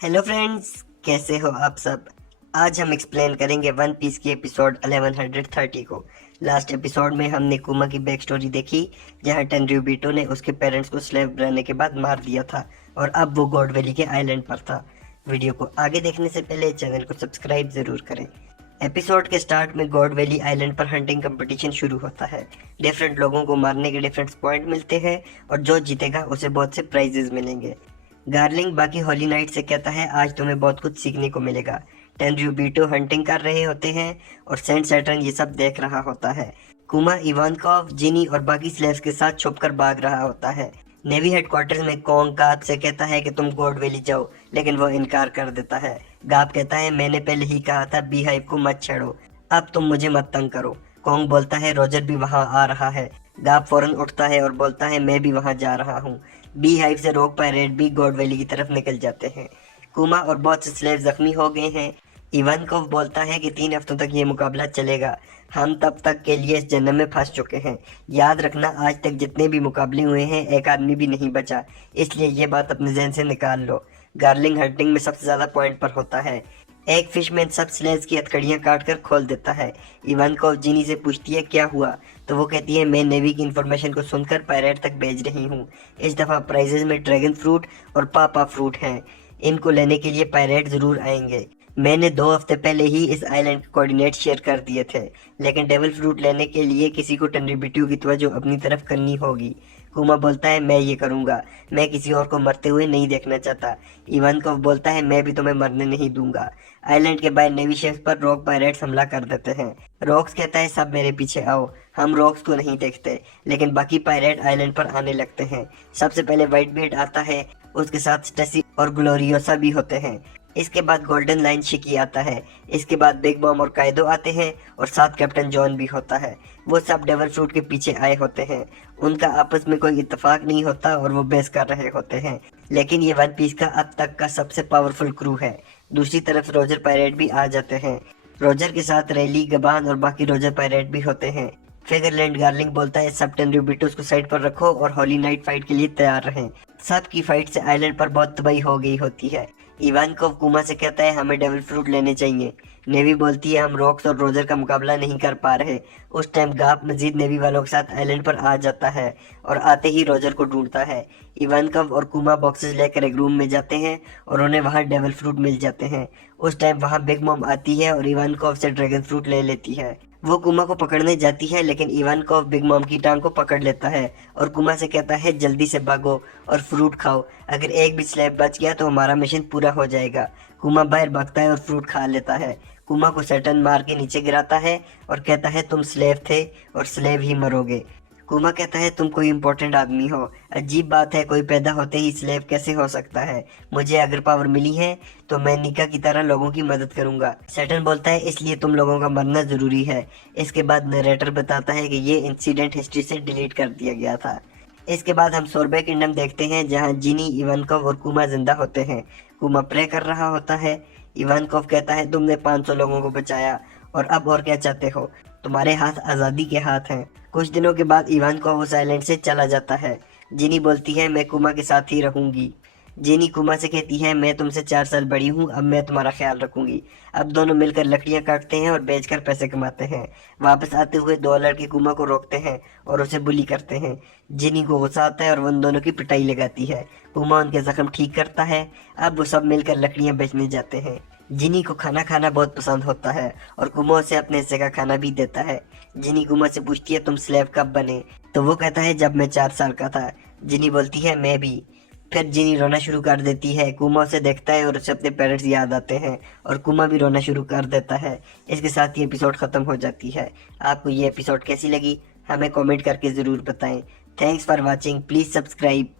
Hello friends, कैसे हो आप सब। आज हम एक्सप्लेन करेंगे वन पीस की एपिसोड 1130 को। लास्ट एपिसोड में हमने कुमा की बैक स्टोरी देखी, जहां टेनरियोबिटो ने उसके पेरेंट्स को स्लेव बनाने के बाद मार दिया था और अब वो गॉड वैली के आइलैंड पर था। वीडियो को आगे देखने से पहले चैनल को सब्सक्राइब जरूर करें। एपिसोड के स्टार्ट में गॉड वैली आइलैंड पर हंटिंग कंपटीशन शुरू होता है। डिफरेंट लोगों को मारने के डिफरेंट पॉइंट मिलते हैं और जो जीतेगा उसे बहुत से प्राइजेस मिलेंगे। गार्लिंग बाकी हॉली नाइट से कहता है आज तुम्हें बहुत कुछ सीखने को मिलेगा। टेनरियोबिटो हंटिंग कर रहे होते हैं और सेंट सैटर्न ये सब देख रहा होता है। कुमा इवानकॉव, जिनी और बाकी स्लेव्स के साथ छुपकर भाग रहा होता है। नेवी हेडक्वार्टर्स में कॉन्ग गाप से कहता है कि तुम गॉड वैली जाओ, लेकिन वो इनकार कर देता है। गाप कहता है मैंने पहले ही कहा था बी हाइव को मत छेड़ो, अब तुम मुझे मत तंग करो। कॉन्ग बोलता है रोजर भी वहां आ रहा है। गाप फौरन उठता है और बोलता है मैं भी वहां जा रहा हूँ। बी हाइव से रोक पायरेट भी गॉड वैली की तरफ निकल जाते हैं। कुमा और बहुत से स्लेव जख्मी हो गए हैं। इवानकोव बोलता है कि 3 हफ्तों तक ये मुकाबला चलेगा, हम तब तक के लिए इस जन्म में फंस चुके हैं। याद रखना आज तक जितने भी मुकाबले हुए हैं एक आदमी भी नहीं बचा, इसलिए ये बात अपने जहन से निकाल लो। गार्लिंग हंटिंग में सबसे ज्यादा पॉइंट पर होता है। एक फिशमैन सब स्लेव्स की हथकड़ियां काट कर खोल देता है। इवानकोव जिनी से पूछती है क्या हुआ, तो वो कहती है मैं नेवी की इन्फॉर्मेशन को सुनकर पायरेट तक भेज रही हूँ। इस दफा प्राइजेस में ड्रैगन फ्रूट और पापा फ्रूट हैं, इनको लेने के लिए पायरेट जरूर आएंगे। मैंने 2 हफ्ते पहले ही इस आइलैंड के कोऑर्डिनेट शेयर कर दिए थे, लेकिन डेविल फ्रूट लेने के लिए किसी को टेनरियोबिटो की तवज्जो अपनी तरफ करनी होगी। कुमा बोलता है मैं ये करूंगा, मैं किसी और को मरते हुए नहीं देखना चाहता। इवानकोव बोलता है मैं भी तुम्हें मरने नहीं दूंगा। आइलैंड के बाहर नेवी शिप्स पर रॉक पायरेट्स हमला कर देते हैं। रॉक्स कहता है सब मेरे पीछे आओ। हम रॉक्स को नहीं देखते, लेकिन बाकी पायरेट आइलैंड पर आने लगते हैं। सबसे पहले व्हाइट बीड आता है, उसके साथ स्टेसी और ग्लोरियोसा भी होते हैं। इसके बाद गोल्डन लाइन शिकी आता है। इसके बाद बिग बॉम और कायदो आते हैं और साथ कैप्टन जॉन भी होता है। वो सब डेविल फ्रूट के पीछे आए होते हैं। उनका आपस में कोई इत्तेफाक नहीं होता और वो बेस कर रहे होते हैं, लेकिन ये वन पीस का अब तक का सबसे पावरफुल क्रू है। दूसरी तरफ रोजर पायरेट भी आ जाते हैं। रोजर के साथ रैली, गबान और बाकी रोजर पायरेट भी होते हैं। फिगरलैंड गार्लिंग बोलता है सब टेनरियोबिटोस को साइड पर रखो और हॉली नाइट फाइट के लिए तैयार रहें। सबकी फाइट से आइलैंड पर बहुत तबाही हो गई होती है। इवानकोव कुमा से कहता है हमें डेविल फ्रूट लेने चाहिए। नेवी बोलती है हम रॉक्स और रोजर का मुकाबला नहीं कर पा रहे। उस टाइम गाप मजीद नेवी वालों के साथ आइलैंड पर आ जाता है और आते ही रोजर को ढूंढता है। इवानकोव और कुमा बॉक्सेस लेकर एक रूम में जाते हैं और उन्हें वहां डेविल फ्रूट मिल जाते हैं। उस टाइम वहां बिग मॉम आती है और इवानकोव से ड्रैगन फ्रूट ले लेती है। वो कुमा को पकड़ने जाती है, लेकिन इवानकोव बिग मॉम की टांग को पकड़ लेता है और कुमा से कहता है जल्दी से भागो और फ्रूट खाओ, अगर एक भी स्लैब बच गया तो हमारा मिशन पूरा हो जाएगा। कुमा बाहर भागता है और फ्रूट खा लेता है। कुमा को सैटर्न मार के नीचे गिराता है और कहता है तुम स्लेव थे और स्लेव ही मरोगे। कुमा कहता है तुम कोई इम्पोर्टेंट आदमी हो, अजीब बात है कोई पैदा होते ही स्लेव कैसे हो सकता है। मुझे अगर पावर मिली है तो मैं निका की तरह लोगों की मदद करूंगा। सैटर्न बोलता है इसलिए तुम लोगों का मरना जरूरी है। इसके बाद नरेटर बताता है कि ये इंसिडेंट हिस्ट्री से डिलीट कर दिया गया था। इसके बाद हम सोरबे किंगडम देखते हैं, जहां जिनी, इवानकोव और कुमा जिंदा होते हैं। कुमा प्रे कर रहा होता है। इवानकोव कहता है तुमने 500 लोगों को बचाया और अब और क्या चाहते हो, तुम्हारे हाथ आज़ादी के हाथ हैं। कुछ दिनों के बाद इवानकोव उस आइलैंड से चला जाता है। जिनी बोलती है मैं कुमा के साथ ही रहूंगी। जिनी कुमा से कहती है मैं तुमसे 4 साल बड़ी हूँ, अब मैं तुम्हारा ख्याल रखूंगी। अब दोनों मिलकर लकड़ियां काटते हैं और बेचकर पैसे कमाते हैं। वापस आते हुए 2 लड़के कुमा को रोकते हैं और उसे बुली करते हैं। जिनी को गुस्सा आता है और उन दोनों की पिटाई लगाती है। कुमा उनके जख्म ठीक करता है। अब वो सब मिलकर लकड़ियां बेचने जाते हैं। जिनी को खाना खाना बहुत पसंद होता है और कुमा उसे अपने हिस्से का खाना भी देता है। जिनी कुमा से पूछती है तुम स्लेव कब बने, तो वो कहता है जब मैं 4 साल का था। जिनी बोलती है मैं भी। फिर जिनी रोना शुरू कर देती है। कुमा उसे देखता है और उसे अपने पेरेंट्स याद आते हैं और कुमा भी रोना शुरू कर देता है। इसके साथ ये एपिसोड खत्म हो जाती है। आपको ये एपिसोड कैसी लगी हमें कमेंट करके ज़रूर बताएं। Thanks for watching, please subscribe.